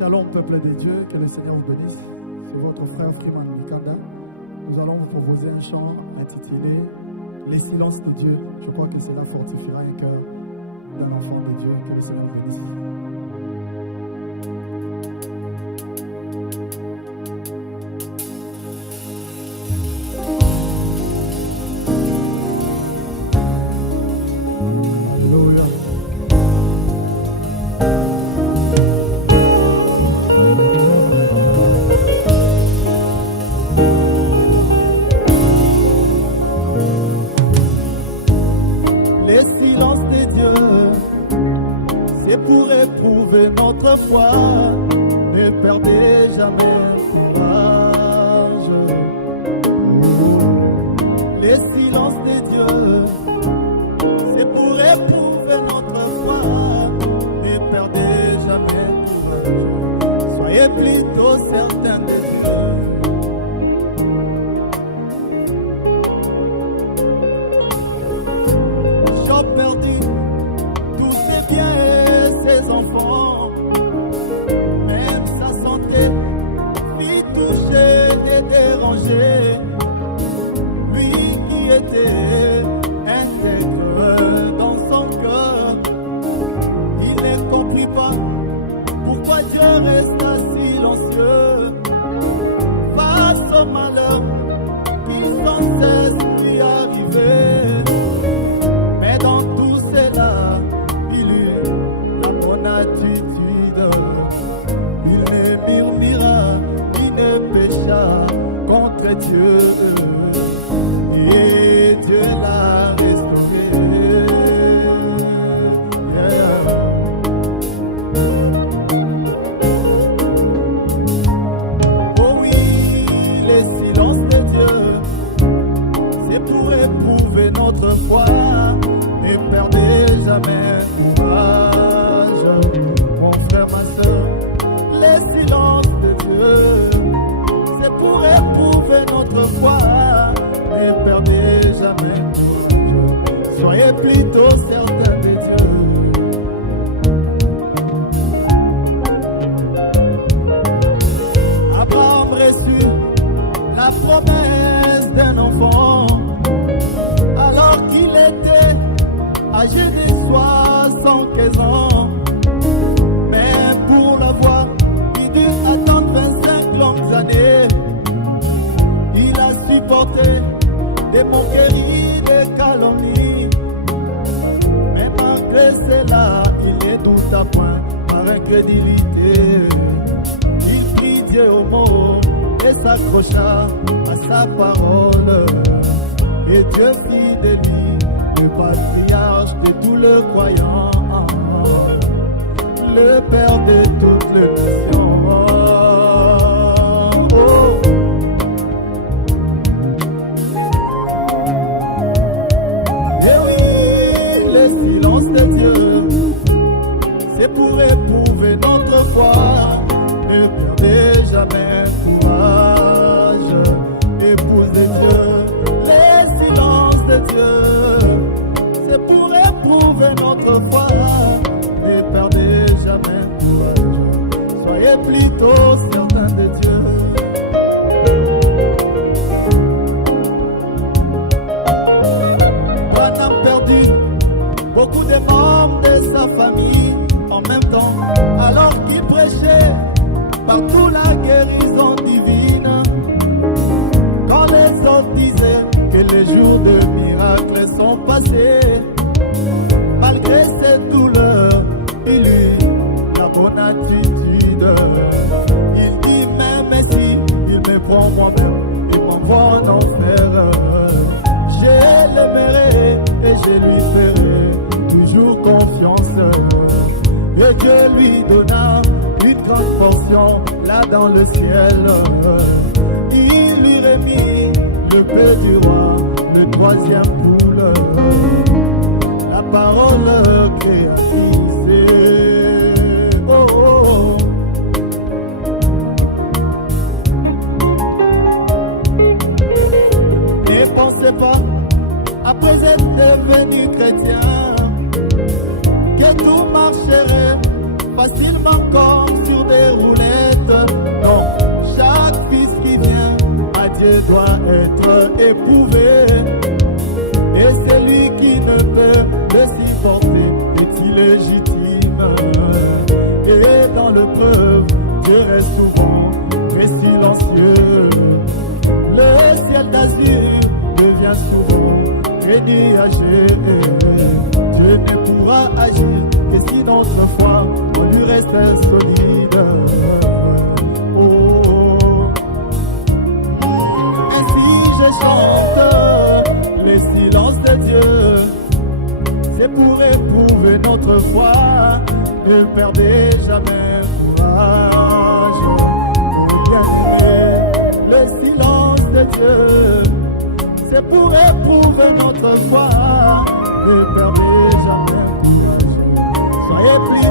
Shalom, peuple de Dieu, que le Seigneur vous bénisse. C'est votre frère Freeman Mikanda. Nous allons vous proposer un chant intitulé Les silences de Dieu. Je crois que cela fortifiera un cœur d'un enfant de Dieu. Que le Seigneur vous bénisse. Pour éprouver notre foi, ne perdez jamais courage. Les silences de Dieu, c'est pour éprouver notre foi, ne perdez jamais courage. Soyez plutôt certains de Dieu. Job perdu tous ses biens et ses enfants, même sa santé fit toucher et déranger. Lui qui était intègre dans son cœur, il ne comprit pas pourquoi Dieu resta silencieux face au malheur qui sans cesse lui arrivait. Mais dans tout cela, il eut la bonne attitude. Il ne murmura, il ne pécha contre Dieu. Et Dieu l'a restauré. Oh oui, les silences de Dieu, c'est pour éprouver notre foi. Ne perdez jamais courage, mon frère, ma soeur. Les silences de Dieu, c'est pour éprouver notre foi. Ne perdez jamais courage, soyez plutôt certains de Dieu. Abraham reçut la promesse d'un enfant alors qu'il était âgé de 75 ans. Mais pour l'avoir, il dut attendre 25 longues années. Il a supporté des moqueries, des calomnies. Mais malgré cela, il ne douta point par incrédulité. Il prit Dieu au mot et s'accrocha à sa parole. Et Dieu fit de lui le patriarche de tous les croyants, le père de toutes les nations. Oh. Et oui, le silence de Dieu, c'est pour éprouver notre foi. Ne perdez jamais courage, épouse de Dieu. Les silences de Dieu, c'est pour éprouver notre foi. Ne perdez jamais courage, soyez plutôt certains de Dieu. Branham perdu beaucoup de membres de sa famille en même temps, alors qu'il prêchait partout la guérison divine. Quand les autres disaient que les jours de miracles sont passés, malgré cette douleur, il eut la bonne attitude. Il dit même si il me prend moi-même, il m'envoie en enfer, je l'aimerai et je lui ferai toujours confiance. Et Dieu lui donna une grande portion là dans le ciel. Il lui remit le paix du roi, le troisième poule, la parole créatrice. Oh, oh, oh. Ne pensez pas, après être devenu chrétien, que tout marcherait facilement comme sur des rouleaux. doit être éprouvé. Et celui qui ne peut le supporter est illégitime. Et dans l'épreuve, Dieu reste souvent très silencieux. Le ciel d'azur devient souvent très nuageux. Dieu ne pourra agir que si notre foi en lui reste solide. Oh. Ainsi je chante les silences de Dieu. C'est pour éprouver notre foi. Ne perdez jamais courage. Oh bien-aimé, le silence de Dieu, c'est pour éprouver notre foi. Ne perdez jamais courage. Soyez plus